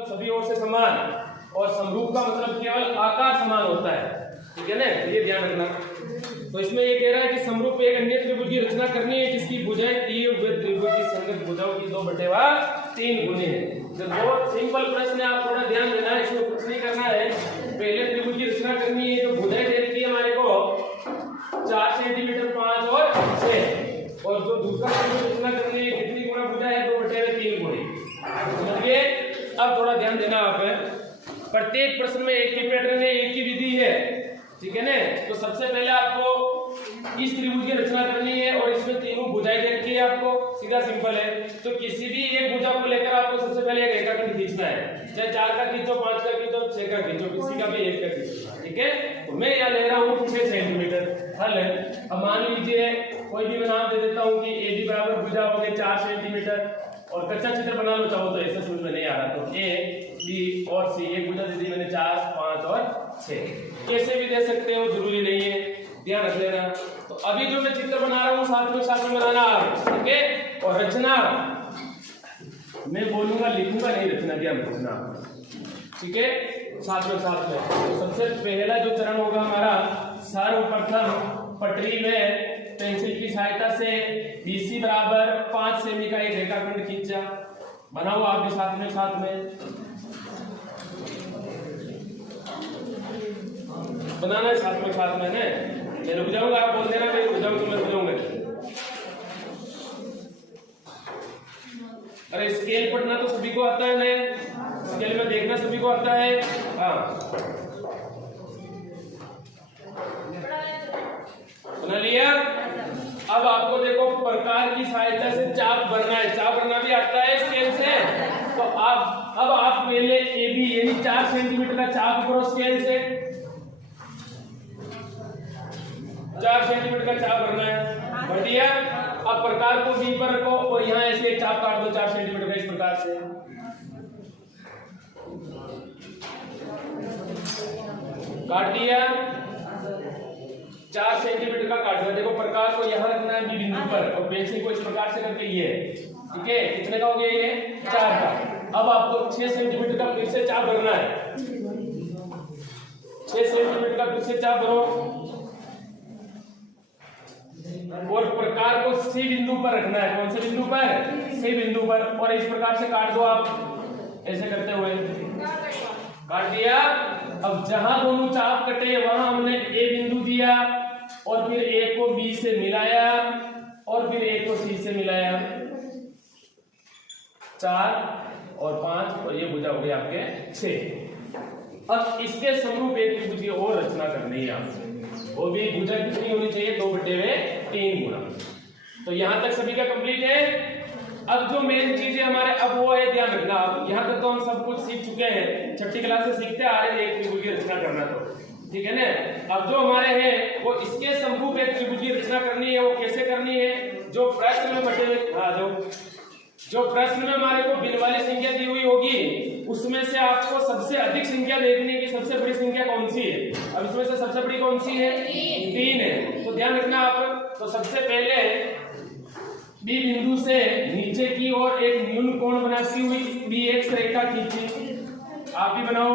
मतलब सभी ओर से समान, और समरूप का मतलब केवल आकार समान होता है, ठीक है ना, ये ध्यान रखना। तो इसमें ये कह रहा है कि समरूप एक अन्य त्रिभुज की रचना करनी है जिसकी भुजाएं दिए हुए त्रिभुज की संगत भुजाओं की 2/3 गुनी है। तो बहुत सिंपल प्रश्न है, आप थोड़ा ध्यान देना है, इसमें कुछ नहीं करना है। पहले त्रिभुज की रचना करनी है, जो भुजाएं दे रखी है हमारे को 4 सेंटीमीटर, 5 और 6, और जो दूसरा त्रिभुज रचना करनी है कितनी गुना भुजा है, 2/3 गुनी। समझिए, अब थोड़ा ध्यान देना आप, प्रत्येक प्रश्न में एक ही पैटर्न है, एक ही विधि है, ठीक है ना। तो सबसे पहले आपको इस त्रिभुज की रचना करनी है और इसमें तीनों भुजाएं दे रखी है आपको, सीधा सिंपल है। तो किसी भी एक भुजा को लेकर आपको सबसे पहले एक रेखाखंड खींचना है, चाहे 4 का खींचो, 5 का खींचो, 6 का खींचो, किसी का भी एक का खींचो, ठीक है। तो मैं यहाँ ले रहा हूँ 6 सेंटीमीटर, हल है। अब मान लीजिए कोई भी मैं नाम दे देता हूँ कि ए बी बराबर भुजा हो गई 4 सेंटीमीटर, और कच्चा चित्र बना लो चाहो तो, ऐसा समझ में नहीं आ रहा तो ए बी और सी, एक भुजा दे दी मैंने 4, 5 और 6, कैसे भी दे सकते हो, जरूरी नहीं है, ध्यान रख लेना। तो अभी जो मैं चित्र बना रहा हूँ साथ में बनाना, ठीक है। और रचना मैं बोलूंगा, लिखूंगा नहीं, रचना क्या रचना, ठीक है, साथ में। तो सबसे पहला जो चरण होगा हमारा, सर्वप्रथम पटरी में पेंसिल की सहायता से BC बराबर 5 सेमी का एक रेखाखंड खींचा, बनाओ आप भी साथ में बनाना है, साथ में ना। मैं रुक जाऊंगा, आप बोल देना, मैं रुक जाऊंगा तो मैं रुक जाऊंगा। अरे स्केल पढ़ना तो सभी को आता है ना, स्केल में देखना सभी को आता है, हाँ बना लिया। अब आपको देखो प्रकार की सहायता से चाप भरना है, चाप भरना भी आता है स्केल से। तो अब आप पहले AB यानी 4 सेंटीमीटर का चाप करो स्केल से, 4 सेंटीमीटर का चाप भरना है, भर दिया। अब प्रकार को B पर रखो और यहाँ ऐसे एक चाप काट दो 4 सेंटीमीटर का, इस प्रकार से काट दिया, 4 सेंटीमीटर का काट दिया। देखो प्रकार को यहाँ रखना है B बिंदु पर, और पेंसिल को इस प्रकार से करके ये, ठीक है, कितने का हो गया ये, 4 का। अब आपको 6 सेंटीमीटर का फिर से चाप भरना है, 6 सेंटीमीटर का फिर से चाप भरो, और प्रकार को C बिंदु पर रखना है। कौन से बिंदु पर, C बिंदु पर, और इस प्रकार से काट दो आप, ऐसे करते हुए काट दिया। अब जहां दोनों चाप कटे वहां हमने A बिंदु दिया, और फिर A को B से मिलाया, और फिर A को C से मिलाया, 4 और 5, और ये भुजा हो गई आपके 6। अब इसके समरूप एक त्रिभुज की और रचना करनी है आपको, वो भी भुजा कितनी होनी चाहिए, 2/3 गुना। तो यहां तक सभी का कंप्लीट है। अब जो मेन चीज है हमारे, अब वो है, ध्यान रखना आप, यहाँ तक तो हम सब कुछ सीख चुके हैं, 6ठी क्लास से सीखते आ रहे हैं एक त्रिभुज की रचना करना, तो ठीक है ना। अब जो हमारे हैं वो इसके समरूप एक त्रिभुज की रचना करनी है, वो कैसे करनी है, जो प्रश्न में बटे, जो प्रश्न में हमारे को भिन्न वाली संख्या दी हुई होगी, उसमें से आपको सबसे अधिक संख्या देखनी है कि सबसे बड़ी संख्या कौन सी है। अब इसमें से सबसे बड़ी कौन सी है, 3 है, तो ध्यान रखना आप। तो सबसे पहले B बिंदु से नीचे की ओर एक न्यून कोण बनाती हुई BX रेखा खींची, आप भी बनाओ,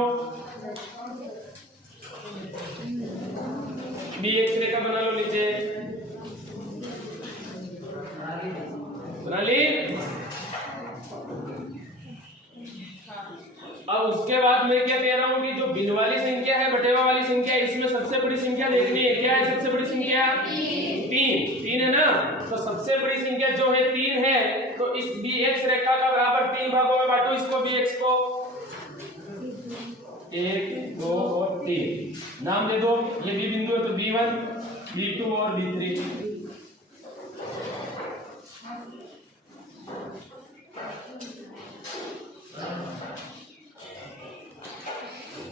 BX रेखा बना लो, नीचे बना ली। अब उसके बाद मैं क्या कह रहा हूं कि जो भिन्न वाली संख्या है, बटेवा वाली संख्या, इसमें सबसे बड़ी संख्या देखनी है। क्या है सबसे बड़ी संख्या, 3 है ना। तो सबसे बड़ी संख्या जो है 3 है, तो इस BX रेखा का बराबर 3 भागों में बांटो इसको, BX को 1, 2 और 3 नाम दे दो। ये B बिंदु है तो B1, B2 और B3।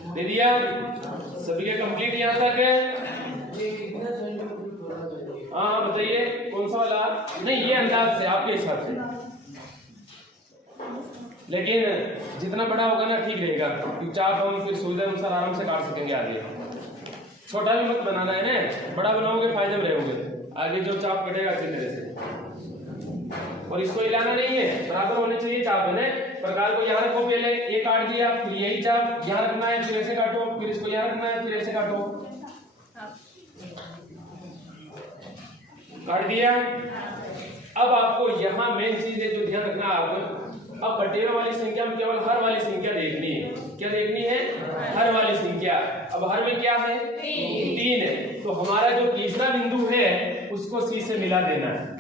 दे दिया, सभी के कंप्लीट यहाँ तक है। हाँ बताइए कौन सा वाला, नहीं ये अंदाज से आपके हिसाब से, लेकिन जितना बड़ा होगा ना ठीक रहेगा, क्योंकि चाप हम फिर सुविधा अनुसार आराम से काट सकेंगे आगे। छोटा भी मत बनाना है ना, बड़ा बनाओगे फायदे में रहोगे, आगे जो चाप कटेगा अच्छी तरह से। और इसको हिलाना नहीं है, बराबर होने चाहिए चाप है ना। प्रकार को यहाँ रखो, पहले ये काट दिया, दिया, फिर यही चाप यहाँ रखना है, फिर ऐसे काटो, फिर इसको यहाँ रखना है, फिर ऐसे काटो। काट दिया। अब आपको यहाँ मेन चीज है जो ध्यान रखना आपको, अब बटेरों वाली संख्या में केवल हर वाली संख्या देखनी है। क्या देखनी है? हर वाली संख्या। अब हर में क्या है? 3 है। तो हमारा जो तीसरा बिंदु है उसको सी से मिला देना है।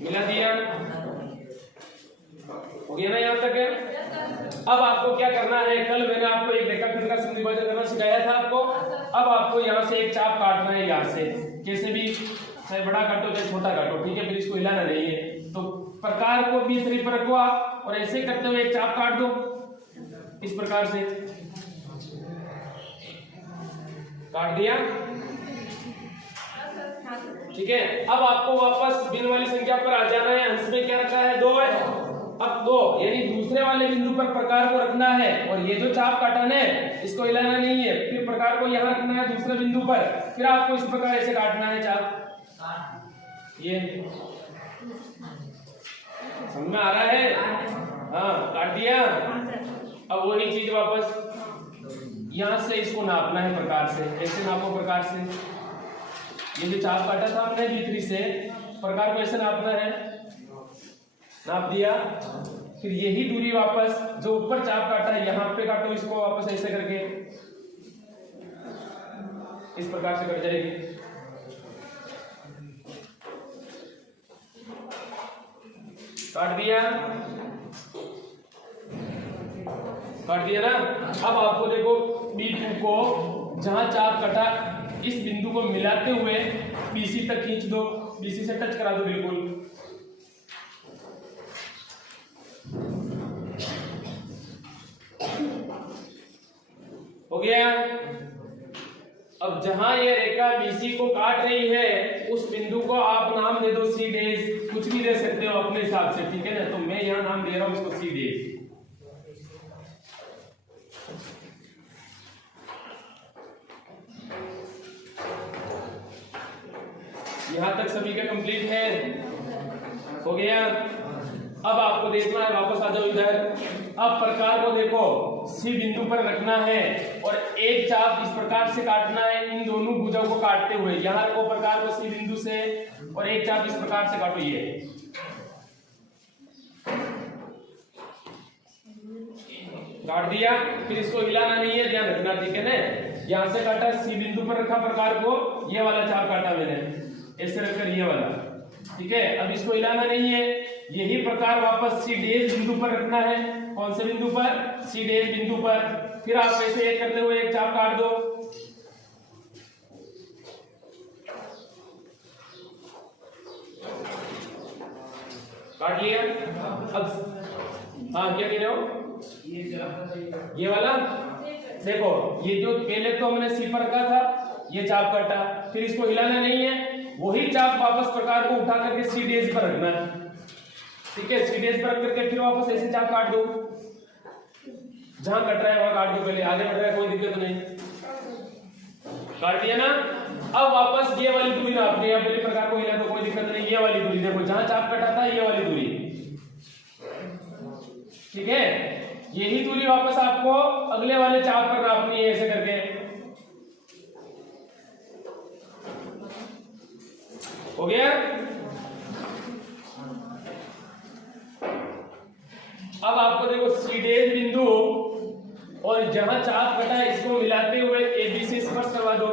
मिला दिया, हो गया ना यहाँ तक है। अब आपको क्या करना है, कल मैंने आपको एक रेखाखंड का समविभाजन करना सिखाया था आपको। अब आपको यहाँ से एक चाप काटना है, यहाँ से कैसे भी, चाहे बड़ा काटो चाहे छोटा काटो, ठीक है। फिर इसको हिलाना नहीं है। तो प्रकार को भी तरीके पर रखो आप, और ऐसे करते हुए एक चाप काट दो इस प्रकार से। काट दिया, ठीक है। अब आपको वापस बिन वाली संख्या पर आ जाना है। अंश में क्या रखा है? 2 है। अब 2 यानी दूसरे वाले बिंदु पर प्रकार को रखना है, और ये जो चाप काटना है इसको हिलाना नहीं है। फिर प्रकार को यहाँ रखना है दूसरे बिंदु पर, फिर आपको इस प्रकार ऐसे काटना है चाप। ये समझ में आ रहा है? हाँ, काट दिया। अब वही चीज वापस यहाँ से इसको नापना है प्रकार से। ऐसे नापो प्रकार से। ये जो चाप काटा था हमने B3 से, प्रकार को ऐसे नापना है। नाप दिया। फिर यही दूरी वापस जो ऊपर चाप काटा है यहाँ पे काटो इसको वापस ऐसे करके, इस प्रकार से कट जाएगी। काट दिया, काट दिया ना। अब आपको देखो B2 को जहां चाप कटा इस बिंदु को मिलाते हुए BC तक खींच दो, BC से टच करा दो बिल्कुल। हो गया। अब जहां ये रेखा BC को काट रही है उस बिंदु को आप नाम दे दो C डेज, कुछ भी दे सकते हो अपने हिसाब से, ठीक है ना। तो मैं यहां नाम दे रहा हूं इसको C डेज। यहां तक सभी का कंप्लीट है? हो गया। अब आपको देखना है, वापस आ जाओ इधर। अब प्रकार को देखो सी बिंदु पर रखना है और एक चाप इस प्रकार से काटना है, इन दोनों भुजाओं को काटते हुए। यहाँ रखो प्रकार को सी बिंदु से और एक चाप इस प्रकार से काटो। ये काट दिया। फिर इसको हिलाना नहीं है, ध्यान रखना, ठीक है ना। यहाँ से काटा, सी बिंदु पर रखा प्रकार को, ये वाला चाप काटा मैंने ऐसे रखकर, ये वाला, ठीक है। अब इसको हिलाना नहीं है। यही प्रकार वापस सी डेज बिंदु पर रखना है। कौन से बिंदु पर? सी डेज बिंदु पर। फिर आप ऐसे एक करते हुए एक चाप काट दो। काट लिया। अब हाँ, क्या कह रहे हो? ये वाला देखो, ये जो पहले तो हमने सी पर रखा था, ये चाप काटा, फिर इसको हिलाना नहीं है। वही चाप वापस प्रकार को उठा करके सी डेज पर रखना है, ठीक है। सी डेज पर रख करके फिर वापस ऐसे चाप काट दो। जहां कट रहा है वहां काट दो, पहले आगे बढ़ रहा है कोई दिक्कत नहीं। काट दिया ना। अब वापस ये वाली दूरी नापनी है। पहले प्रकार को हिला तो कोई दिक्कत नहीं। ये वाली दूरी देखो, जहां चाप कटा था ये वाली दूरी, ठीक है। यही दूरी वापस आपको अगले वाले चाप पर नापनी है, ऐसे करके। हो गया। अब आपको देखो सी डेज बिंदु और जहां चाप कटा है इसको मिलाते हुए ABC से स्पर्श करवा दो।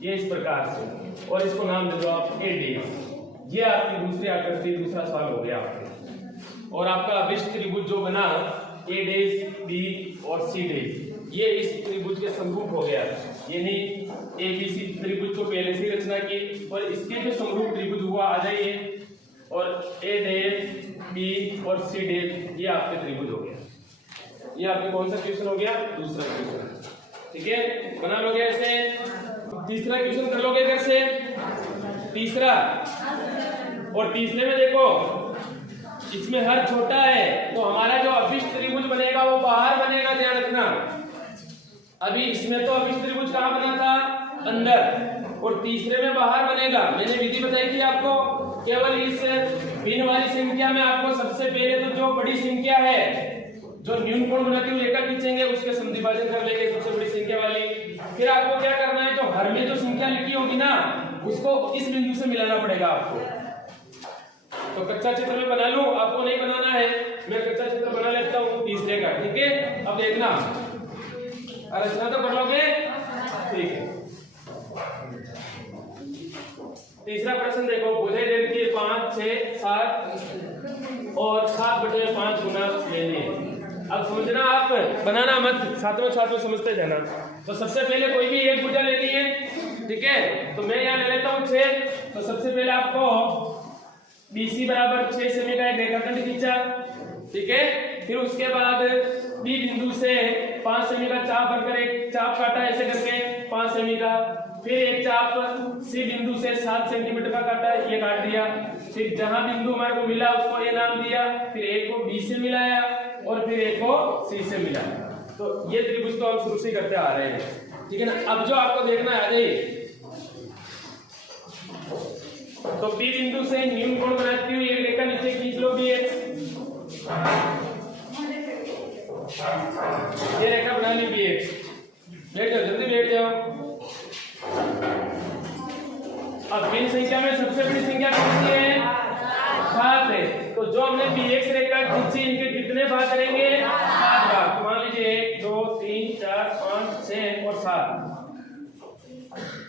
ये इस प्रकार से, और इसको नाम दे दो आप A डेज। ये आपकी दूसरी आकृति, दूसरा सवाल हो गया आपके। और आपका अभिष्ट त्रिभुज जो बना A डेज, B और C डेज, ये इस त्रिभुज के समरूप हो गया। यानी ABC त्रिभुज को पहले से रचना की और इसके जो समरूप त्रिभुज हुआ आ जाइए, और A डेज, B और C डेज, ये आपके त्रिभुज हो गया। ये आपके कौन सा क्वेश्चन हो गया? दूसरा क्वेश्चन, ठीक है। बना लोगे ऐसे। तीसरा क्वेश्चन कर लोगे कैसे? तीसरा और तीसरे में देखो, इसमें हर छोटा है तो हमारा जो अभिष्ट त्रिभुज बनेगा वो बाहर बनेगा, ध्यान रखना। अभी इसमें तो अभिष्ट त्रिभुज कहां बना था? अंदर और तीसरे में बाहर बनेगा। मैंने विधि बताई थी आपको। केवल इस भिन्न वाली संख्या में आपको सबसे पहले तो जो बड़ी संख्या है, जो न्यून कोण बनाती हुई रेखा खींचेंगे, उसके समद्विभाजन कर लेंगे सबसे बड़ी संख्या वाली। फिर आपको क्या करना है, जो हर में जो संख्या लिखी होगी ना, उसको इस बिंदु से मिलाना पड़ेगा आपको। तो कच्चा चित्र में बना लूं, आपको नहीं बनाना है, मैं कच्चा चित्र बना लेता हूं तीसरे का। ठीक है, अब देखना रचना तो कर लोगे। ठीक है, तीसरा प्रश्न देखो। भुजाएं दे रखी है 5, 6, 7 और 7/5 गुना लेनी है। अब समझना, आप बनाना मत, साथ में समझते जाना। तो सबसे पहले कोई भी एक भुजा लेनी है। ठीक है, तो मैं यहाँ ले लेता हूँ 6। तो सबसे पहले आपको BC बराबर 6 सेमी का एक रेखाखंड खींचा। ठीक है, फिर उसके बाद B बिंदु से 5 सेमी का चाप बनकर एक चाप काटा ऐसे करके 5 सेमी का। फिर एक चाप C बिंदु से 7 सेंटीमीटर का काटा, ये काट दिया। फिर जहां बिंदु हमारे को मिला उसको ये नाम दिया। फिर एक को B से मिलाया और फिर एक को C से मिलाया। तो ये त्रिभुज तो हम शुरू से करते आ रहे हैं। ठीक है ना। अब जो आपको देखना है, आ जाइए। तो B बिंदु से न्यून कोण बनाती हुई एक रेखा नीचे खींच लो BX। ये रेखा बना ली BX। बैठ जाओ, जल्दी बैठ जाओ। अब भिन्न संख्या में सबसे बड़ी संख्या कौन सी है? 7 है। तो जो हमने BX रेखा खींची, इनके कितने भाग करेंगे? 7 भाग। मान लीजिए 1, 2, 3, 4, 5, 6 और 7।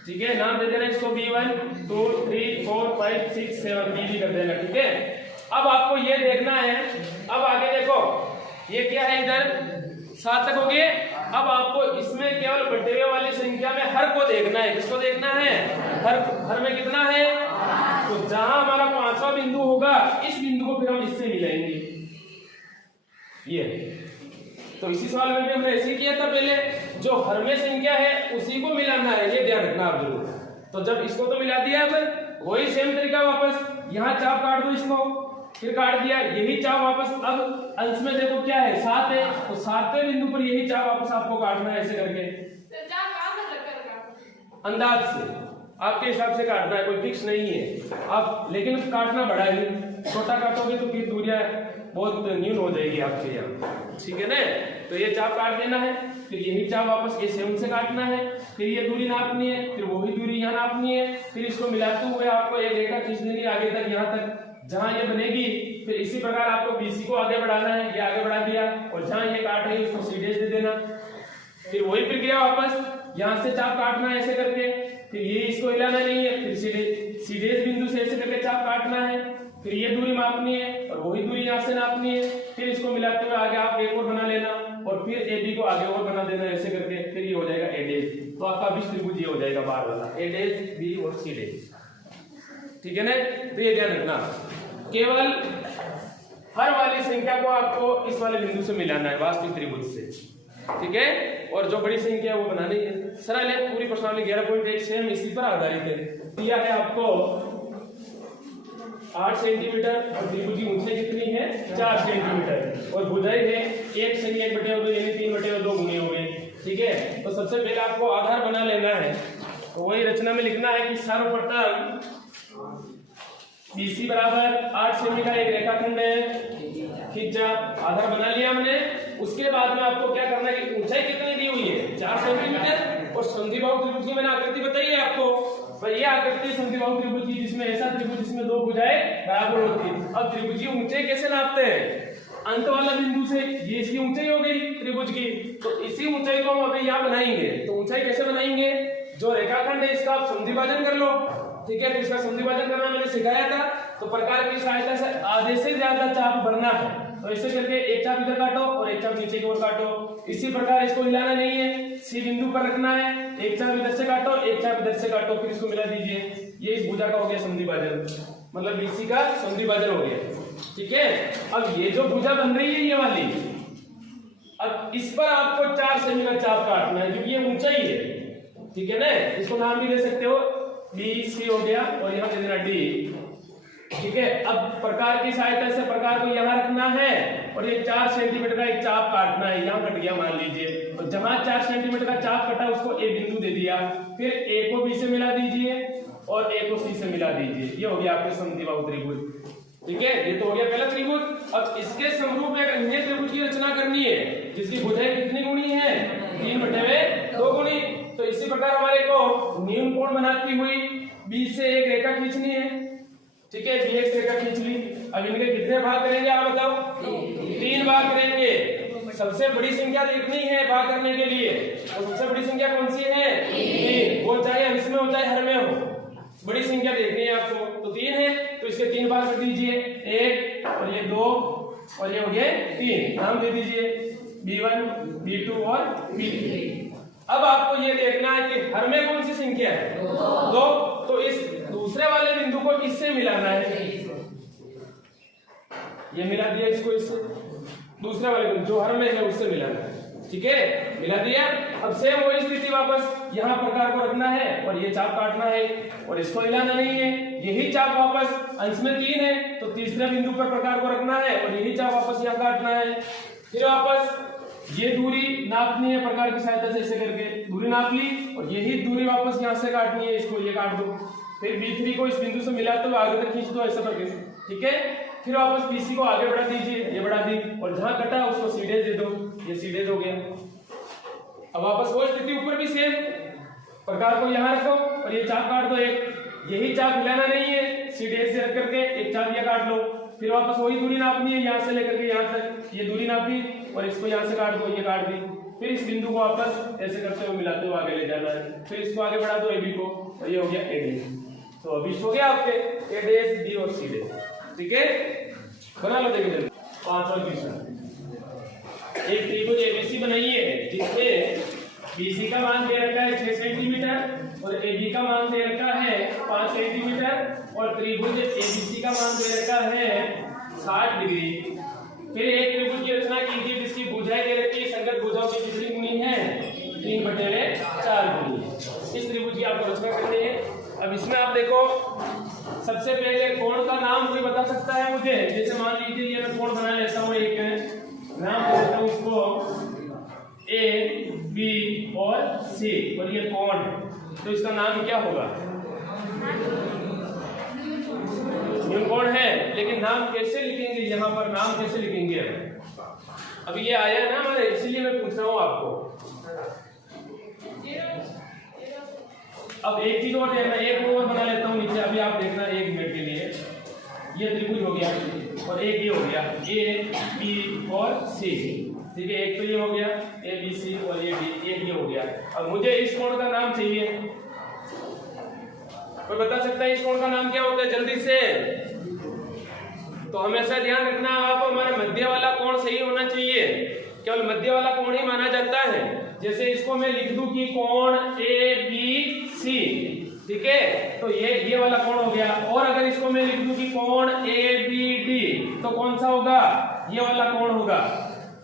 ठीक है, नाम दे देना इसको B1, 2, 3, 4, 5, 6, 7 B भी कर देना। ठीक है, अब आपको ये देखना है। अब आगे देखो, ये क्या है, इधर 7 तक हो गए। अब आपको इसमें केवल बढ़ते हुए वाली संख्या में हर को देखना है। किसको देखना है? हर में कितना है? तो जहां हमारा 5वां बिंदु होगा, इस बिंदु को फिर हम इससे मिलाएंगे। ये तो इसी सवाल में भी हमने ऐसे ही किया था पहले। जो हर में संख्या है उसी को मिलाना है, ये ध्यान रखना आप जरूर। तो जब इसको तो मिला दिया, अब वही सेम तरीका वापस यहाँ चाप काट दो, इसको फिर काट दिया, यही चाप वापस। अब अंश में देखो क्या है, 7 है। तो 7वें बिंदु पर यही चाप वापस आपको काटना है ऐसे करके, अंदाज से आपके हिसाब से काटना है, कोई फिक्स नहीं है आप। लेकिन काटना बड़ा है, छोटा काटोगे तो फिर दूरियां बहुत न्यून हो जाएगी आपके यहाँ। ठीक है ना। तो ये चाप काट देना है, फिर यही चाप वापस ये सेम से काटना है, फिर ये दूरी नापनी है, फिर वही दूरी यहाँ नापनी है। फिर इसको मिलाते हुए आपको एक रेखा खींचनी है आगे तक, यहाँ तक जहां ये बनेगी। फिर इसी प्रकार आपको BC को आगे बढ़ाना है, ये आगे बढ़ा दिया, और जहां ये काट रही है उसको C' दे देना। फिर वही प्रक्रिया वापस, यहाँ से चाप काटना है ऐसे करके, फिर ये इसको हिलाना नहीं है, फिर C' बिंदु से ऐसे करके चाप काटना है, फिर ये दूरी मापनी है और वही दूरी यहाँ से नापनी है। फिर इसको मिलाते हुए आगे आप एक और बना लेना और फिर AB को आगे और बना देना ऐसे करके, फिर ये हो जाएगा A'। तो आपका बीच त्रिभुज ये हो जाएगा बाहर वाला, A', B और C'। ठीक है ना। तो ये ध्यान रखना, केवल हर वाली संख्या को आपको इस वाले बिंदु से मिलाना है, वास्तविक त्रिभुज से। ठीक है, और जो बड़ी संख्या है वो बनानी है। सरल है, पूरी प्रश्नावली 11.1 सेम इसी पर आधारित है। दिया है आपको 8 सेंटीमीटर और त्रिभुज की ऊंचाई कितनी है? 4 सेंटीमीटर, और भुजाएं है 1 सेमी 1/2 यानी 3/2 गुणे हो गए। ठीक है, तो सबसे पहले आपको आधार बना लेना है। तो वही रचना में लिखना है कि सर्वप्रथम BC बराबर 8 सेमी का एक रेखाखंड है, खींचा, आधार बना लिया हमने। उसके बाद में आपको क्या करना है कि ऊंचाई कितनी दी हुई है? 4 सेंटीमीटर, और समद्विबाहु त्रिभुज की मैंने आकृति बताई है आपको। तो ये आकृति समद्विबाहु त्रिभुज की, जिसमें ऐसा त्रिभुज जिसमें 2 भुजाएं बराबर होती है। अब त्रिभुज की ऊंचाई कैसे नापते हैं? अंत वाला बिंदु से, ये इसकी ऊंचाई हो गई त्रिभुज की, तो इसी ऊंचाई को हम अभी यहाँ बनाएंगे। तो ऊंचाई कैसे बनाएंगे? जो रेखाखंड है इसका आप समद्विभाजन कर लो। ठीक है, तो इसका समद्विभाजन करना मैंने सिखाया था। तो प्रकार की सहायता से आधे से ज्यादा चाप भरना है। तो ऐसे करके एक चाप इधर काटो और एक चाप नीचे की ओर काटो। इसी प्रकार इसको हिलाना नहीं है, C बिंदु पर रखना है, एक चाप इधर से काटो, एक चाप इधर से काटो, फिर इसको मिला दीजिए। ये इस भुजा का हो गया समद्विभाजन, मतलब BC का समद्विभाजन हो गया। ठीक है, अब ये जो भुजा बन रही है ये वाली, अब इस पर आपको 4 सेमी का चाप काटना है, क्योंकि ये ऊंचाई है। ठीक है ना, इसको नाम भी दे सकते हो, BC हो गया, और यहाँ दे देना D। ठीक है, अब प्रकार की सहायता से प्रकार को यहाँ रखना है और ये 4 सेंटीमीटर का एक चाप काटना है। यहाँ कट गया मान लीजिए, जहां 4 सेंटीमीटर का चाप कटा उसको ए बिंदु दे दिया, फिर ए को बी से मिला दीजिए और ए को सी से मिला दीजिए। ये हो गया आपके समद्विबाहु त्रिभुज। ठीक है, ये तो हो गया पहला त्रिभुज। अब इसके समरूप एक अन्य त्रिभुज की रचना करनी है जिसकी भुजाएं कितनी गुणी है? 3/2 गुणी। तो इसी प्रकार हमारे को न्यून कोण बनाती हुई बी से एक रेखा खींचनी है। ठीक है, बी एक रेखा खींच ली। अब इनके कितने भाग करेंगे आप बताओ? 3 भाग करेंगे। सबसे बड़ी संख्या देखनी है भाग करने के लिए, तो सबसे बड़ी संख्या कौन सी है? 3। वो चाहे अंश में हो चाहे हर में हो, बड़ी संख्या देखनी है आपको। तो 3 है तो इसके 3 भाग कर दीजिए, 1 और ये 2 और ये हो गए 3। नाम दे दीजिए B1, B2 और B3। अब आपको ये देखना है कि हर में कौन सी संख्या है? 2। तो इस दूसरे वाले बिंदु को किससे मिलाना है? ये मिला दिया इसको, इससे दूसरे वाले बिंदु जो हर में है उससे मिलाना है। ठीक है, मिला दिया। अब सेम वही स्थिति वापस यहाँ प्रकार को रखना है और ये चाप काटना है और इसको हिलाना नहीं है। यही चाप वापस अंश में 3 है तो तीसरे बिंदु पर प्रकार को रखना है और यही चाप वापस यहाँ काटना है। फिर वापस ये दूरी नापनी है प्रकार की सहायता से, ऐसे करके दूरी नाप ली और यही दूरी वापस यहाँ से काटनी है, इसको ये काट दो। फिर B3 को इस बिंदु से मिला तो आगे तक खींच दो ऐसा करके। ठीक है, फिर वापस BC को आगे बढ़ा दीजिए, ये बढ़ा दी और जहां कटा उसको सीधे दे दो, ये सीधे हो गया। अब वापस वो स्थिति ऊपर भी सेम प्रकार को यहाँ रखो और ये चाप काट दो एक। यही चाप हिलाना नहीं है, सीधे से रख करके एक चाप ये काट लो। फिर वापस वही दूरी नापनी है, यहाँ से लेकर के यहाँ तक ये दूरी नापी और इसको यहाँ से काट दो, ये काट दी। फिर इस बिंदु को वापस ऐसे करते हुए मिलाते हुए आगे ले जाना है। फिर इसको आगे बढ़ा दो AB को और ये हो गया AD। तो अभी हो गया आपके A, B और C। ठीक है, बना लो। देखिए 5 और 20 एक त्रिभुज ABC बनाइए जिसमें BC का मान दे रखा है 6 सेंटीमीटर और AB का मान दे रखा है 5 सेंटीमीटर और त्रिभुज ABC का मान दे रखा है 60 डिग्री। फिर एक त्रिभुज की रचना कीजिए जिसकी भुजाएं दे रखी है संगत भुजाओं की कितनी गुणी है? 3/4 गुणी। इस त्रिभुज की आपको रचना करनी है। अब इसमें आप देखो, सबसे पहले कोण का नाम कोई बता सकता है मुझे? जैसे मान लीजिए ये मैं कोण बना लेता हूँ, एक नाम देता हूँ इसको A, B और C और ये कोण, तो इसका नाम क्या होगा? न्यून कोण है, लेकिन नाम कैसे लिखेंगे? यहाँ पर नाम कैसे लिखेंगे? अब ये आया है ना हमारे, इसीलिए मैं पूछ रहा हूँ आपको। अब एक चीज और देखना, एक और बना लेता हूँ नीचे, अभी आप देखना 1 मिनट के लिए। ये त्रिभुज हो गया और एक ये हो गया A, B और C। ठीक है, एक तो ये हो गया A, B, C और ये D, एक ये हो गया। अब मुझे इस कोण का नाम चाहिए, कोई बता सकता है इस कोण का नाम क्या होता है जल्दी से? तो हमेशा ध्यान रखना आप, हमारा मध्य वाला कोण सही होना चाहिए, केवल मध्य वाला कोण ही माना जाता है। जैसे इसको मैं लिख दूं कि कोण ABC, ठीक है, तो ये वाला कोण हो गया। और अगर इसको मैं लिख दूं कि कोण ABD, तो कौन सा होगा? ये वाला कोण होगा।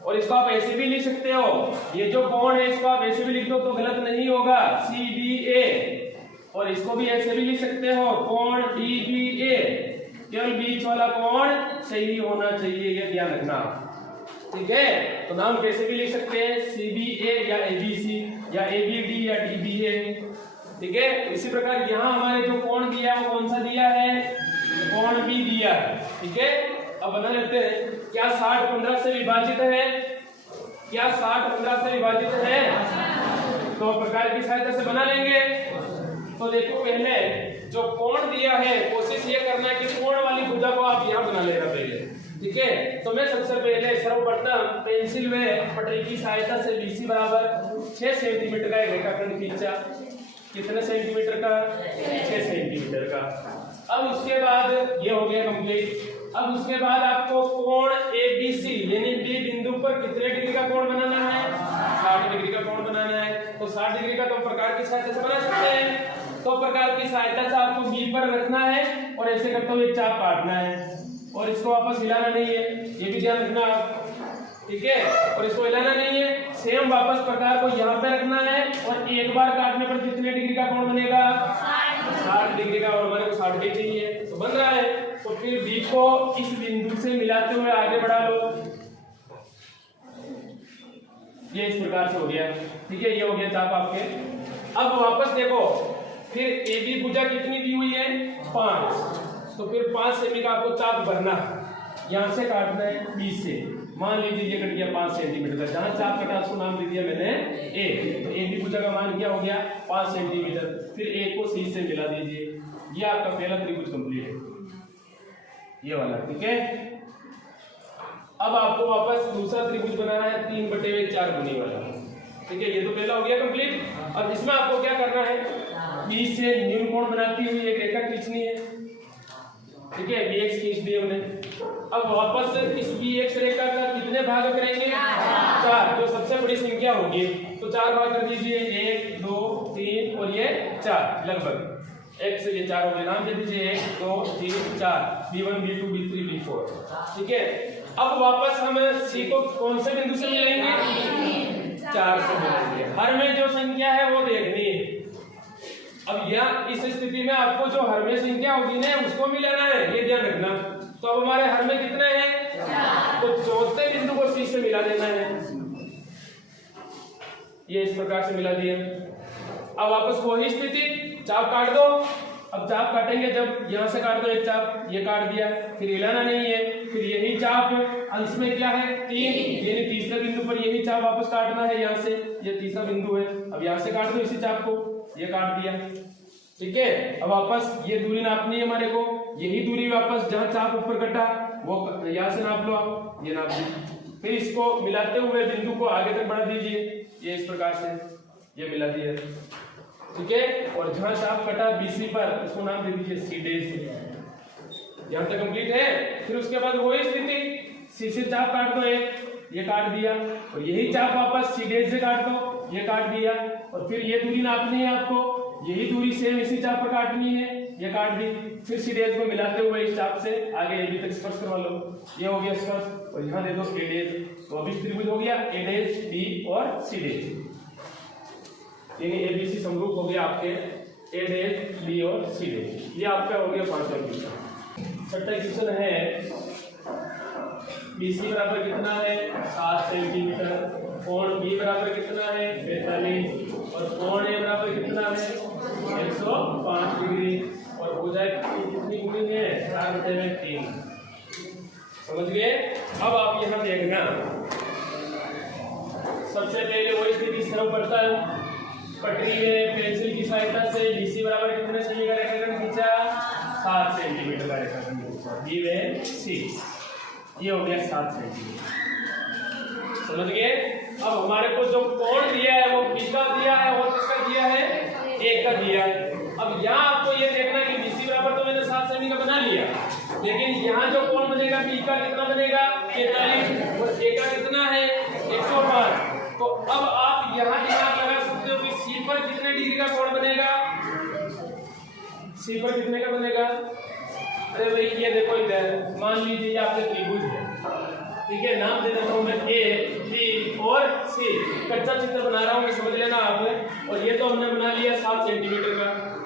और इसको आप ऐसे भी लिख सकते हो, ये जो कोण है इसको आप ऐसे भी लिख दो तो गलत नहीं होगा, CBA। और इसको भी ऐसे भी लिख सकते हो, कोण DBA। केवल बीच वाला कोण सही होना चाहिए, ये ध्यान रखना। ठीक है, तो नाम कैसे भी लिख सकते हैं, CBA या ABC या ABD या DBA। ठीक है, इसी प्रकार यहाँ हमारे जो कोण दिया है वो कौन सा दिया है? कोण B दिया है। ठीक है, अब बना लेते हैं। क्या 60 15 से विभाजित है? क्या 60 15 से विभाजित है? तो प्रकार की सहायता से बना लेंगे। तो देखो, पहले जो कोण दिया है कोशिश ये करना है कि कोण वाली भुजा को आप यहाँ बना लेना पहले। ठीक है, तो मैं सबसे पहले सर्वप्रथम पेंसिल व पटरी की सहायता से BC बराबर 6 सेंटीमीटर का एक रेखाखंड खींचा। कितने सेंटीमीटर का? 6 सेंटीमीटर का। अब उसके बाद ये हो गया कंप्लीट। अब उसके बाद आपको कोण ABC यानी B बिंदु पर कितने डिग्री का कोण बनाना है? 60 डिग्री का कोण बनाना है। तो 60 डिग्री का तो प्रकार की सहायता से बना सकते हैं। तो प्रकार की सहायता से आपको B पर रखना है और ऐसे करते हुए चाप काटना है और इसको वापस हिलाना नहीं है, ये भी ध्यान रखना आप। ठीक है, और इसको हिलाना नहीं है। सेम वापस प्रकार को यहाँ पे रखना है और एक बार काटने पर कितने डिग्री का कोण बनेगा? 60 डिग्री का। और हमारे को 60 डिग्री चाहिए तो बन रहा है। तो फिर B को इस बिंदु से मिलाते हुए आगे बढ़ा लो। ये इस प्रकार से हो गया, ठीक है, ये हो गया चाप आपके। अब वापस देखो, फिर ए बी भुजा कितनी दी हुई है 5, तो फिर 5 सेमी का आपको चाप भरना, यहाँ से काटना है बी से, मान लीजिए ये कट गया 5 सेंटीमीटर का, जहां चाप कटा उसको नाम दे दिया मैंने ए, तो ए बी भुजा का मान क्या हो गया 5 सेंटीमीटर, फिर ए को सी से मिला दीजिए, ये आपका पहला त्रिभुज कंप्लीट है, ये वाला, ठीक है। अब आपको वापस दूसरा त्रिभुज बनाना है 3/4 गुनी वाला, ठीक है, ये तो पहला हो गया कंप्लीट। अब इसमें आपको क्या करना है, बी से न्यून कोण बनाती हुई एक रेखा खींचनी है, ठीक है, BX खींच दी हमने। अब वापस इस BX रेखा का कितने भाग करेंगे 4, जो सबसे बड़ी संख्या होगी, तो 4 भाग कर दीजिए, 1 2 3 और ये 4 लगभग, एक से ये 4 हो गए, नाम दे दीजिए 1 2 3 4, B1 B2 B3 B4, ठीक है। अब वापस हम C को कौन से बिंदु से मिलाएंगे 4 से मिलाएंगे, हर में जो संख्या है वो देखनी है। अब यहाँ इस स्थिति में आपको जो हर में संख्या होगी ना उसको मिलाना है, ये ध्यान रखना। तो अब हमारे हर में कितने हैं, तो चौथे बिंदु को सी से मिला देना है, ये इस प्रकार से मिला दिया। अब वापस वही स्थिति, चाप काट दो। अब चाप काटेंगे जब यहाँ से काट दो एक चाप, ये काट दिया, फिर हिलाना नहीं है, फिर यही चाप अंश में क्या है 3, यानी तीसरे बिंदु पर यही चाप वापस काटना है, यहाँ से ये तीसरा बिंदु है, अब यहाँ से काट दो इसी चाप को, ये काट दिया, ठीक है। अब वापस ये दूरी नापनी है हमारे को, यही दूरी वापस जहां चाप ऊपर कटा वो यहाँ से नाप लो आप, ये नाप दी, फिर इसको मिलाते हुए बिंदु को आगे तक बढ़ा दीजिए, ये इस प्रकार से ये मिला दिया, ठीक है। और जहां चाप कटा BC पर उसको नाम दे दीजिए C', यहाँ तक कंप्लीट है। फिर उसके बाद वही स्थिति, C से चाप काट दो एक, ये काट दिया, और यही चाप वापस C' से काट दो, ये काट दिया, और फिर ये दूरी नापनी है आपको, यही दूरी सेम इसी चाप पर काटनी है, ये काट दी, फिर C' को मिलाते हुए इस चाप से आगे AB तक स्पर्श करवा लो, ये हो गया स्पर्श, और यहाँ दे दो A', तो अभी त्रिभुज हो गया A', B और C', यानी ABC समरूप हो गया आपके A', B और C', ये आपका हो गया 5वां क्वेश्चन। छठा क्वेश्चन है, BC बराबर कितना है 7 सेंटीमीटर, कोण B बराबर कितना है 45, और कोण A बराबर कितना है 105 डिग्री, और भुजा कितनी गुनी है 4/3, समझ गए। अब आप यहाँ देखना, सबसे पहले वही स्थिति सर्वप्रथम पटरी में पेंसिल की सहायता से BC बराबर कितने सेमी का रेखाखंड खींचा 7 सेंटीमीटर का रेखाखंड खींचा, B में C, ये हो गया 7 सेंटीमीटर, समझ गए। अब हमारे को जो कोण दिया है वो B का दिया है और किसका दिया है A का दिया है। अब यहाँ आपको ये देखना कि BC बराबर तो मैंने 7 सेमी का बना लिया, लेकिन यहाँ जो कोण बनेगा B का कितना बनेगा 43 और A का कितना है 105। तो अब आप यहाँ दिमाग लगा सकते हो कि C पर कितने डिग्री का कोण बनेगा, C पर कितने का बनेगा। अरे भाई ये देखो इधर, मान लीजिए आपके त्रिभुज है, ठीक है, नाम दे देता हूँ मैं A, B और C, कच्चा चित्र बना रहा हूँ मैं, समझ लेना आप। और ये तो हमने बना लिया 7 सेंटीमीटर का,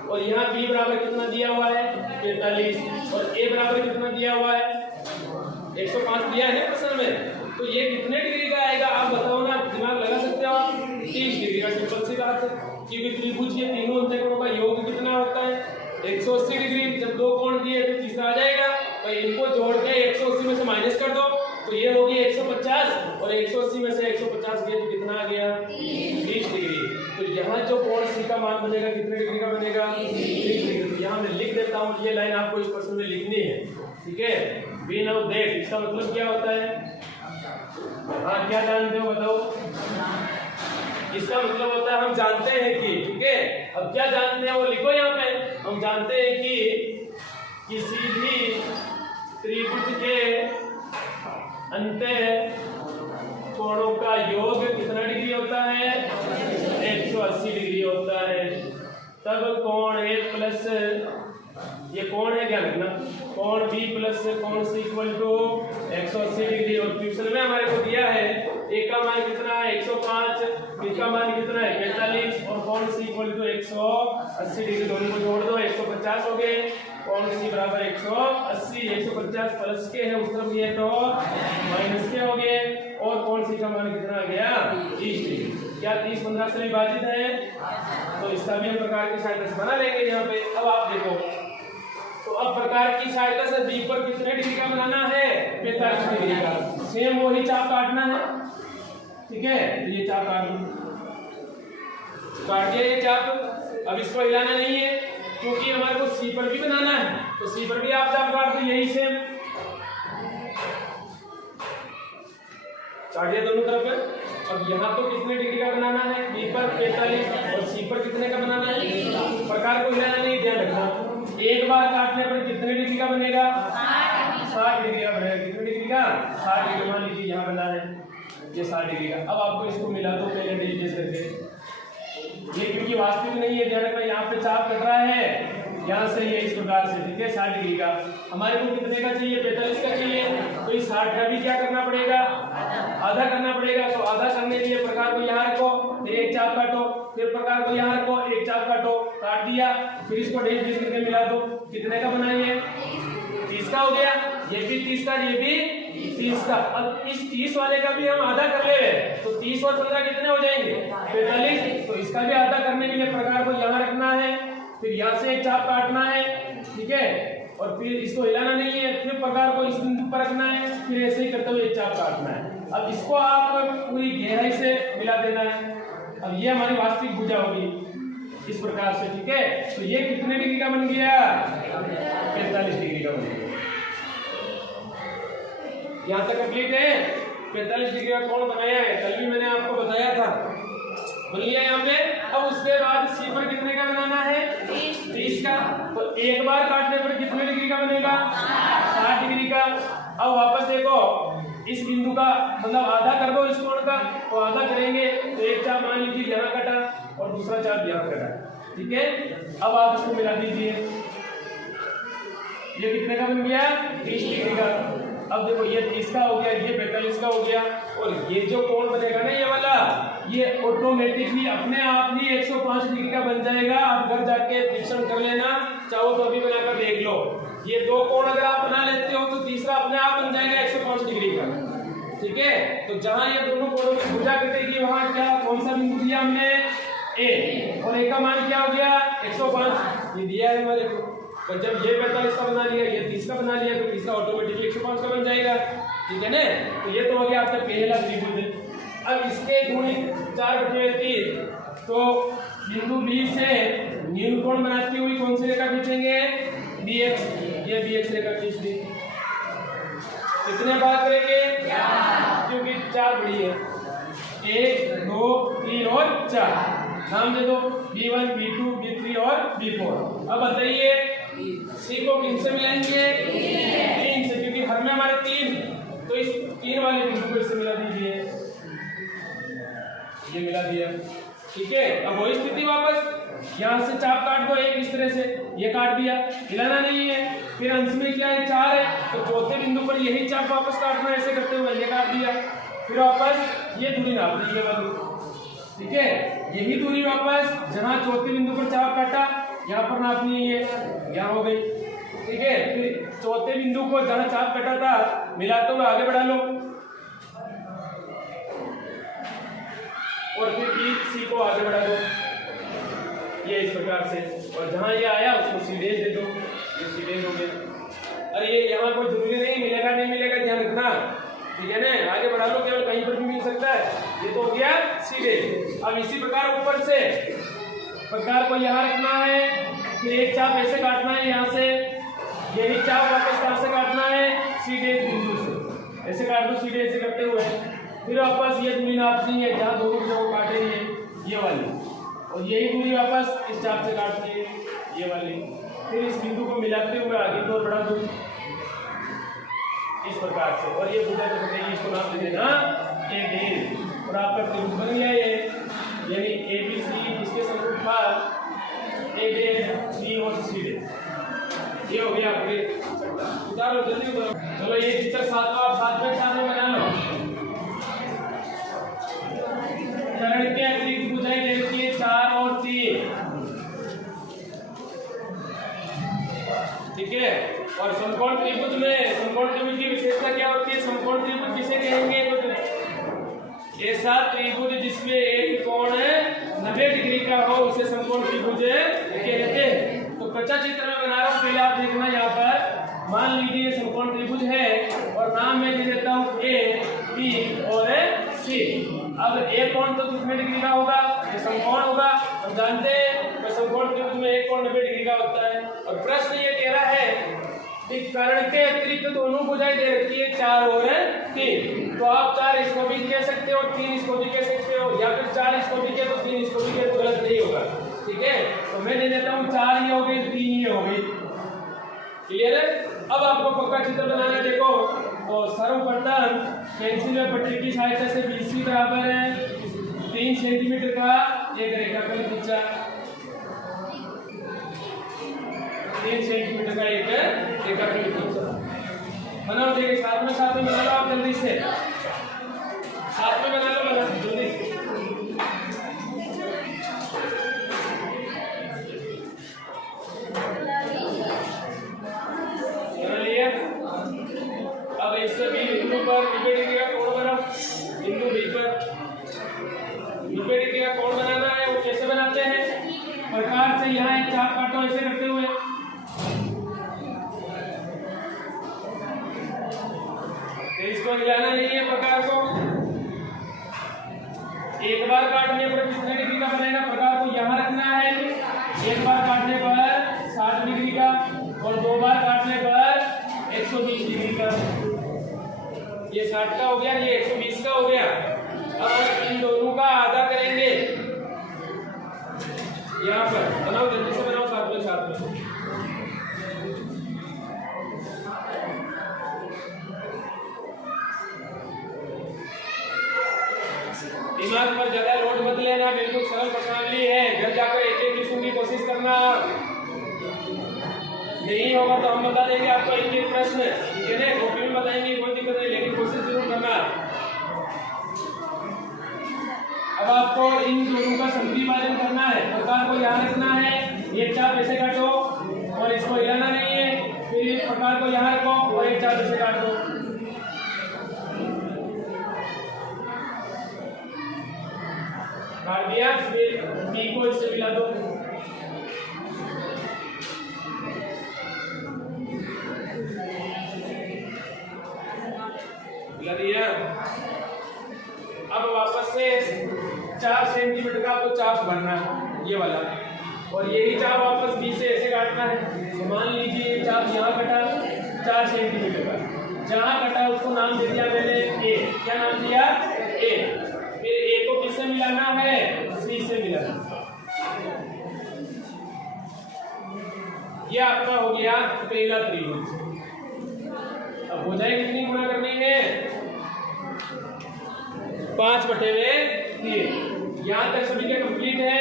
और यहाँ B बराबर कितना दिया हुआ है 43, और A बराबर कितना दिया हुआ है 105 दिया है प्रश्न में। तो ये कितने डिग्री का आएगा आप बताओ ना, दिमाग लगा सकते हो आप 30 डिग्री का, सिंपल सी बात है, क्योंकि त्रिभुज के तीनों अंतःकोणों का योग कितना होता है 180 डिग्री। जब दो कोण दिए तो तीसरा आ जाएगा, तो इनको जोड़ के 180 में से माइनस कर दो, तो ये हो गया 150, और 180 में से 150 गया तो कितना आ गया 30 डिग्री। तो यहाँ जो कोण C का मान बनेगा कितने डिग्री का बनेगा 30 डिग्री। तो यहाँ मैं लिख देता हूँ, ये लाइन आपको इस प्रश्न में लिखनी है, ठीक है। बी नाउ दैट, इसका मतलब क्या होता है, हाँ क्या जानते हो बताओ। इसका मतलब होता है हम जानते हैं कि, ठीक है, अब क्या जानते हैं वो लिखो यहाँ पे। हम जानते हैं कि किसी भी त्रिभुज के अंतःकोणों का योग कितना डिग्री होता है 180 डिग्री होता है। तब कोण A प्लस, ये कोण है क्या लिखना, कोण B प्लस कोण C इक्वल टू 180 डिग्री। और क्वेश्चन में हमारे को दिया है A का मान कितना है 105, B का मान कितना है 45 और कोण C equal equal to 180 degree, दोनों को जोड़ दो 150 हो गए। कौन सी बराबर 180, 150 प्लस के है उस तरफ ये तो माइनस के हो गए। और कौन सी का मान कितना आ गया 30 डिग्री। क्या 30 15 से विभाजित है? तो इसका भी हम प्रकार की सहायता से बना लेंगे यहाँ पे। अब आप देखो, तो अब प्रकार की सहायता से बी पर कितने डिग्री का बनाना है? 45 डिग्री का। सेम वही चाप काटना है, ठीक है। तो ये चाप काट दिया ये चाप। अब इसको हिलाना नहीं है क्योंकि हमारे को सी पर भी बनाना है, तो सी पर भी आप चाप काट दो, यही सेम काट दिया दोनों तरफ। अब यहाँ तो कितने डिग्री का बनाना है? बी पर 45 और सी पर कितने का बनाना है? प्रकार को हिलाना नहीं, ध्यान रखना। एक बार काटने पर कितने डिग्री का बनेगा? 60 डिग्री का बनेगा। कितने डिग्री का? 60 डिग्री। मान लीजिए यहाँ बना है ये 60 डिग्री का। अब आपको इसको मिला दो पहले डिजिट करके, ये क्योंकि वास्तविक नहीं है, ध्यान रखना। यहाँ पे चाप कट रहा है यहाँ से ये इस प्रकार से, ठीक है। 60 डिग्री का हमारे को कितने का चाहिए? 45 का चाहिए। तो इस 60 का भी क्या करना पड़ेगा? आधा करना पड़ेगा। तो आधा करने के लिए प्रकार को यहाँ रखो, फिर एक चाप काटो, फिर प्रकार को यहाँ रखो, एक चाप काटो, काट दिया, फिर इसको डेज करके मिला दो। कितने का बनाइए? 30 का हो गया। ये भी 30 का, ये भी 30 का। अब इस 30 वाले का भी हम आधा कर ले, तो 30 और 15 कितने हो जाएंगे? 45। तो इसका भी आधा करने के लिए प्रकार को यहाँ रखना है, फिर यहाँ से एक चाप काटना है, ठीक है। और फिर इसको हिलाना नहीं है, फिर प्रकार को इस बिंदु पर रखना है, फिर ऐसे ही करते हुए एक चाप काटना है। अब इसको आप पूरी गहराई से मिला देना है। अब ये हमारी वास्तविक भुजा होगी इस प्रकार से, ठीक है। तो ये कितने डिग्री का बन गया? 45 डिग्री का बन गया। यहाँ तक कंप्लीट है। 45 डिग्री का कोण बनाया है, कल भी मैंने आपको बताया था, बन लिया यहाँ पे। अब उसके बाद सी पर कितने का बनाना है? 30 का। तो एक बार काटने पर कितने डिग्री का बनेगा? 60 डिग्री का। अब वापस देखो, इस बिंदु का मतलब आधा कर दो इस कोण का, तो आधा करेंगे तो एक चाप मान लीजिए यहाँ कटा और दूसरा चाप यहाँ कटा, ठीक है। अब आप इसको मिला दीजिए, ये कितने का बन गया? 30 डिग्री का। अब देखो ये 30 का हो गया, ये 45 का हो गया, और ये जो कोण बनेगा ना ये वाला, ये ऑटोमेटिकली अपने आप ही 105 डिग्री का बन जाएगा। आप घर जाके परीक्षण कर लेना, चाहो तो अभी बनाकर देख लो। ये दो कोण अगर आप बना लेते हो तो तीसरा अपने आप बन जाएगा 105 डिग्री का, ठीक है। तो जहां ये दोनों कोणों की भुजा कटेगी वहां क्या कौन सा बिंदु दिया हमने? ए, और ए का मान क्या हो गया? 105 ये दिया है हमारे को। तो जब ये 45 का बना लिया, ये 30 का बना लिया, तो तीसरा ऑटोमेटिकली 105 का बन जाएगा, ठीक है ना। तो ये तो हो गया आपका पहला त्रिभुज। अब इसके गुणित 4/3, तो बिंदु बी से न्यून कोण बनाती हुई कौन सी रेखा खींचेंगे? BX। ये BX रेखा खींच दी। कितने बार करेंगे? क्योंकि 4 बड़ी है, 1 2 3 और 4। नाम दे दो B1 B2 B3 और B4। अब बताइए सी को किन से मिलाएंगे? 3 से, क्योंकि हर में हमारे 3, तो इस 3 वाले बिंदु को इससे मिला दीजिए, ये मिला दिया, ठीक है। अब वही स्थिति वापस यहाँ से चाप काट दो एक इस तरह से, ये काट दिया, हिलाना नहीं है। फिर अंश में क्या है? 4 है, तो चौथे बिंदु पर यही चाप वापस काटना है, ऐसे करते हुए ये काट दिया। फिर वापस ये दूरी नाप दी वाली, ठीक है। यही दूरी वापस जहाँ चौथे बिंदु पर चाप काटा यहाँ पर नापनी है, यहाँ हो गई, ठीक है। फिर चौथे बिंदु को जहाँ चाप काटा था मिलाते हुए आगे बढ़ा लो, और फिर बी सी को आगे बढ़ा दो, ये इस प्रकार से। और जहां ये आया उसको सीधे दे दो, ये सीधे हो गया। अरे ये यहाँ कोई जरूरी नहीं मिलेगा नहीं मिलेगा, ध्यान रखना, ठीक है ना। आगे बढ़ा लो, केवल कहीं पर भी मिल सकता है। ये तो हो गया सीधे। अब इसी प्रकार ऊपर से प्रकार को यहाँ रखना है, फिर एक चाप ऐसे काटना है यहाँ से, यही चाप वापस कहाँ से काटना है? सीधे बिंदु से, ऐसे काट दो सीधे, ऐसे करते हुए। फिर वापस ये दूरी नापनी है जहाँ दोनों को काटेंगे, ये वाली, और यही दूरी वापस इस चाप से काटनी है, ये वाली। फिर इस बिंदु को मिलाते हुए आगे की ओर बढ़ा दो इस प्रकार से, और ये भुजा जो बनेगी इसको नाम दे देना AB, और आपका त्रिभुज बन गया ये, यानी ABC इसके समरूप था AB और CD। ये हो गया आपके, उतारो जल्दी उतारो। चलो ये चित्र साथ में बना लो। करण के अतिरिक्त भुजाएं देखिए 4 और 3। ठीक है। और समकोण त्रिभुज में समकोण त्रिभुज की विशेषता क्या होती है? समकोण त्रिभुज किसे कहेंगे? तो ऐसा त्रिभुज जिसमें एक कोण 90 डिग्री का हो उसे समकोण त्रिभुज कहते हैं। तो कच्चा चित्र में बना रहा हूँ, पहले आप देखना। यहाँ पर मान लीजिए समकोण त्रिभुज है और नाम मैं दे देता हूँ ए, बी और सी। अब एक कोण तो कितने डिग्री का होगा? ये समकोण होगा, हम जानते हैं। तो समकोण त्रिभुज में एक कोण 90 डिग्री का होता है। और प्रश्न ये कह रहा है कि कर्ण के अतिरिक्त दोनों भुजाएं दे रखी है 4 और 3। तो आप 4 इसको भी कह सकते हो, 3 इसको भी कह सकते हो, या फिर 4 इसको भी कह तो 3 इसको भी कह, तो गलत नहीं होगा। ठीक है, तो मैं दे देता हूँ 4 ये हो गई, 3 ये हो गई। क्लियर है? अब आपको पक्का चित्र बनाना है। देखो, तो सर्वप्रथम पेंसिल में पट्टी की सहायता से BC बराबर है 3 सेंटीमीटर का एक रेखाखंड खींचा। 3 सेंटीमीटर का एक रेखाखंड खींचा। बनाओ, देखिए साथ में बना लो आप जल्दी से, साथ में बना लो, बना जल्दी से। अब इससे भी बिंदु पर 90 डिग्री का कोण बनाओ। बिंदु बी पर 90 डिग्री का कोण बनाना है। वो कैसे बनाते हैं? प्रकार से यहाँ एक चाप काटो ऐसे करते हुए। तो इसको हिलाना नहीं है प्रकार को। एक बार काटने पर कितने डिग्री का बनेगा? प्रकार को यहाँ रखना है। एक बार काटने पर 60 डिग्री का और 2 बार काटने पर 120 डिग्री का। ये 60 का हो गया, ये 120 का हो गया। अब हम इन दोनों का आधा करेंगे। यहाँ पर बनाओ, जल्दी से बनाओ, साथ में दिमाग पर ज्यादा लोड मत लेना, बिल्कुल सरल प्रणाली है। घर जाकर एक लिखने की कोशिश करना, नहीं होगा तो हम बता देंगे आपको एक प्रश्न, ठीक है ना? कॉपी में बताएंगे, कोई दिक्कत नहीं, लेकिन कोशिश जरूर करना। अब आपको इन दोनों का संविभाजन करना है। प्रकार को यहाँ रखना है, एक चाप ऐसे काटो और इसको हिलाना नहीं है। फिर प्रकार को यहाँ रखो और एक चाप ऐसे काट दो। काट दिया, फिर बी को इससे मिला दो। दिया। अब वापस से 4 सेंटीमीटर का आपको चाप भरना है, ये वाला, और यही चाप वापस बी से ऐसे काटना है। तो मान लीजिए चाप यहाँ कटा 4 सेंटीमीटर का, जहाँ कटा उसको नाम दे दिया मैंने ए। क्या नाम दिया? ए। फिर ए को किससे मिलाना है? सी से मिलाना। ये आपका हो गया पहला त्रिभुज। अब भुजाएं कितनी गुणा करनी है? 5/3। यहाँ तक सभी के कंप्लीट है।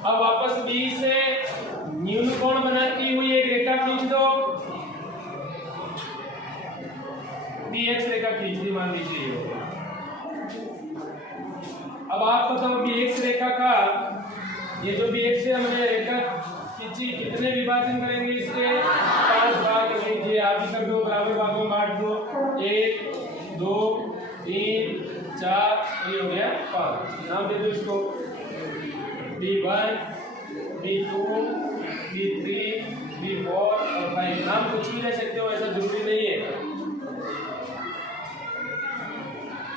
अब वापस बी से न्यून कोण बनाती हुई एक रेखा खींच दो। BX रेखा खींच दी, मान लीजिए। अब आप बताओ BX रेखा का, ये जो BX से हमने रेखा खींची, कितने विभाजन करेंगे इसके? 5 भाग लीजिए, आप भी कर दो, बराबर भागों में बांट दो। 1 2 3 4, ये हो गया 5। नाम दे दो इसको B1 B2 B3 B4 और 5। नाम कुछ भी ले सकते हो, ऐसा जरूरी नहीं है।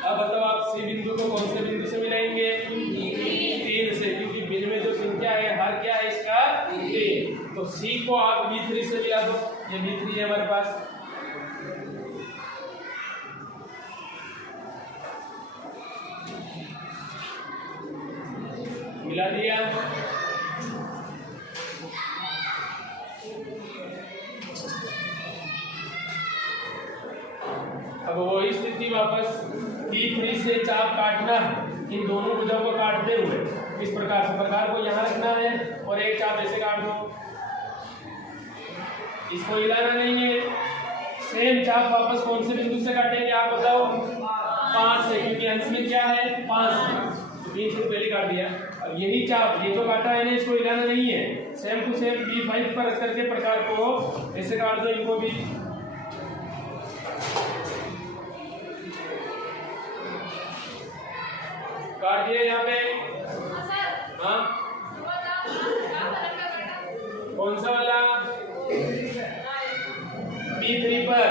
अब बताओ आप सी बिंदु को कौन से बिंदु से मिलाएंगे? 3 से, क्योंकि बिंदु में जो संख्या है हर क्या है इसका? 3। तो सी को आप B3 से मिला दो। ये B3 है हमारे पास। मिला दिया। अब वही स्थिति वापस B3 से चाप काटना, इन दोनों भुजाओं को काटते हुए इस प्रकार से। प्रकार को यहाँ रखना है और एक चाप ऐसे काट दो, इसको हिलाना नहीं है। सेम चाप वापस कौन से बिंदु से काटेंगे आप बताओ? 5 से, क्योंकि अंश में क्या है? 5। 3 से पहले काट दिया। अब यही चाप, ये जो काटा है ना, इसको हिलाना नहीं है, सेम टू सेम B5 पर रख करके प्रकार को ऐसे काट दो, इनको भी काट दिया यहाँ पे। हाँ, कौन सा वाला? B3 पर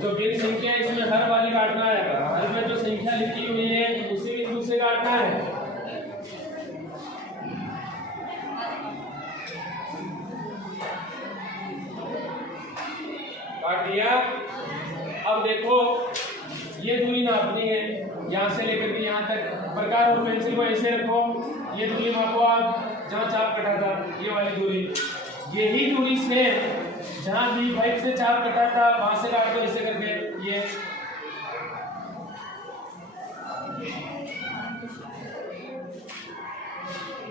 जो भिन्न संख्या है इसमें हर वाली काटना है, हर में जो संख्या लिखी हुई है उसी बिंदु से काटना है। काट दिया। अब देखो ये दूरी नापनी है, यहाँ से लेकर के यहाँ तक। प्रकार और पेंसिल को ऐसे रखो, ये दूरी मापो आप जहाँ चाप कटा था, ये वाली दूरी। यही दूरी से जहाँ B5 से चाप कटा था वहां से काट दो ऐसे करके। ये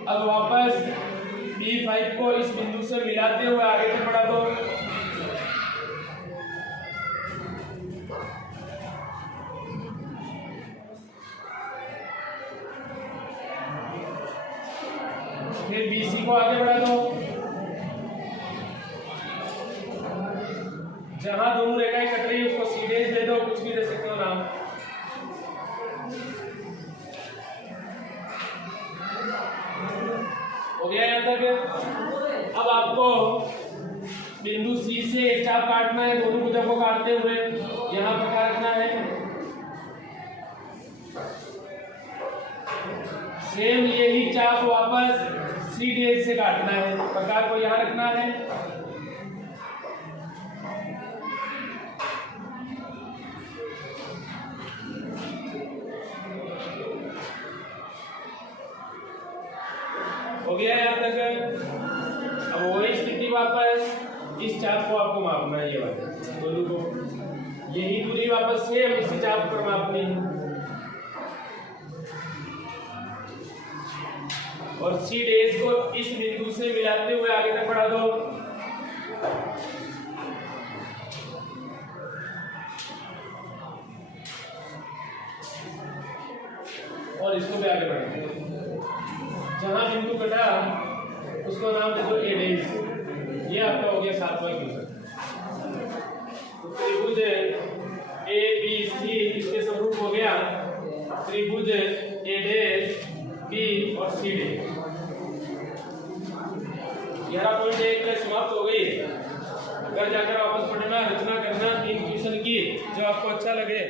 अब वापस B5 को इस बिंदु से मिलाते हुए आगे तक बढ़ा दो। फिर BC को आगे बढ़ा दो। जहां दोनों रेखाएं कट रही है उसको सीधे दे दो, कुछ भी दे सकते हो नाम। हो गया यहाँ तक। अब आपको बिंदु C से एक चाप काटना है, दोनों भुजा को काटते हुए यहाँ प्रकार रखना है। सेम यही चाप वापस C' से काटना है, प्रकार को यहाँ रखना है। हो गया यहाँ तक। अब वही स्थिति वापस इस चाप को आपको मापना है, ये वाला दोनों को यही दूरी वापस सेम इसी चाप पर मापनी है और C' को इस बिंदु से मिलाते हुए आगे तक बढ़ा दो। और इसको भी आगे बढ़ा दो। जहां बिंदु कटा उसको नाम दे दो A'। ये आपका हो गया 7वां क्वेश्चन। तो त्रिभुज ABC इसके समरूप हो गया त्रिभुज A', B और C'। 11.1 समाप्त हो गई। घर जाकर वापस पढ़ना, रचना करना 3 क्वेश्चन की, जो आपको अच्छा लगे।